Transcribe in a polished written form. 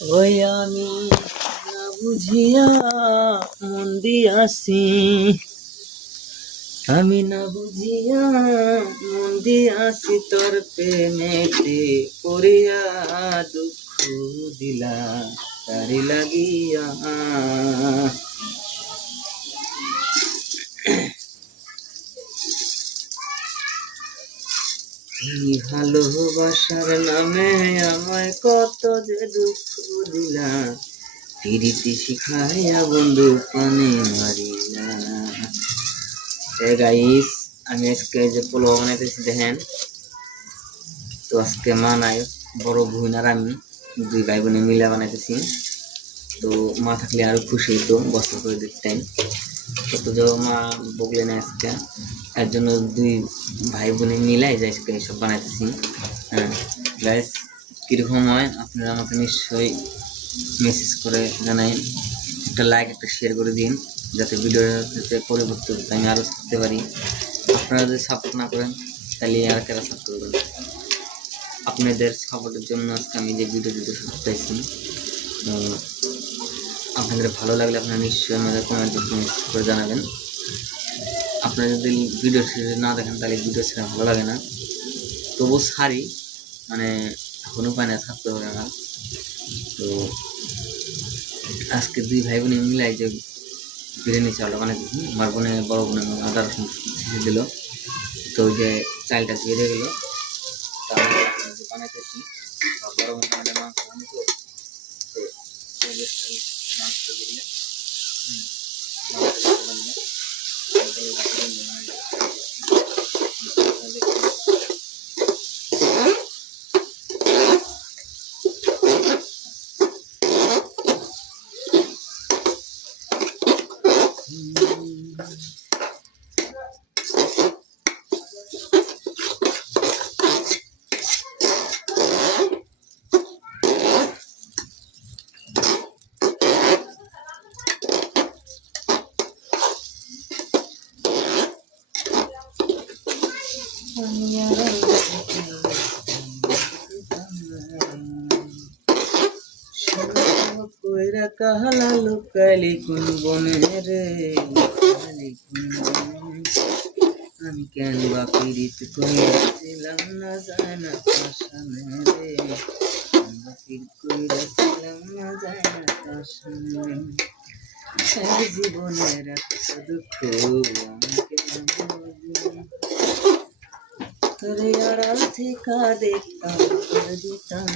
ওই আমি না বুঝিয়া মন দিয়াছি, আমি না বুঝিয়া মন দিয়াছি তোর প্রেমেতে পড়িয়া, দুঃখ দিলা তারি লাগিয়া। এই ভালোবাসার নামে আমায় কত যে দুঃখ দিলা, পিরিতি শিখাইয়া বন্ধু পানে মারিলা। গাইস, আমি আজকে যে পোলাও বানাইতেছি দেখেন তো। আজকে মা নাই, বড় বোন আর আমি দুই ভাই বোনে মিলে বানাইতেছি। তো মা থাকলে আরো খুশি হইতো, বস্তা করে দিতেন। তো মা বকলে না আজকে, এর জন্য দুই ভাই বোনে মিলাই যে আজকে সব বানাইতেছি। হ্যাঁ গাইস, কিরকম হয় আপনারা আমাকে নিশ্চয়ই মেসেজ করে জানাই, একটা লাইক একটা শেয়ার করে দিন, যাতে ভিডিওতে পরিবর্তন আমি আরও শিখতে পারি। আপনারা যদি সাপোর্ট না করেন তাহলে আর কেরা সাপোর্ট করবেন? আপনাদের সাপোর্টের জন্য আজকে আমি যে ভিডিও পাইছি। তো আপনাদের ভালো লাগলে আপনারা নিশ্চয়ই আমাদের কমেন্ট বক্সে মেসেজ করে জানাবেন। আপনারা যদি ভিডিও শেষে না দেখেন তাহলে ভিডিও ছেড়ে ভালো লাগে না। তবু সারি মানে এখন উপায় না, থাকতে হবে আমার। তো আজকে দুই ভাই বোনে মিলাই যে বিরিয়ানি চালটা বানাইতেছি, আমার বোনে বড় বোনে আদা রসুন ছিঁড়ে দিল। তো ওই যে চালটা বেড়ে গেলো, বানাইতেছি বড় বোন আমাদের মাংস বানাইতো। তো মাংস দিলে কইরা কাহালা লুকাইলি কোন বনে রে, আমি কেন বা পীড়িত কইরাছিলাম না যায় না তার সামনে রে, কইরাছিলাম না যায় না তার সামনে। জীবনের একটা দুঃখ আমাকে তোর আড়াল থেকে দেখতাম, দিতাম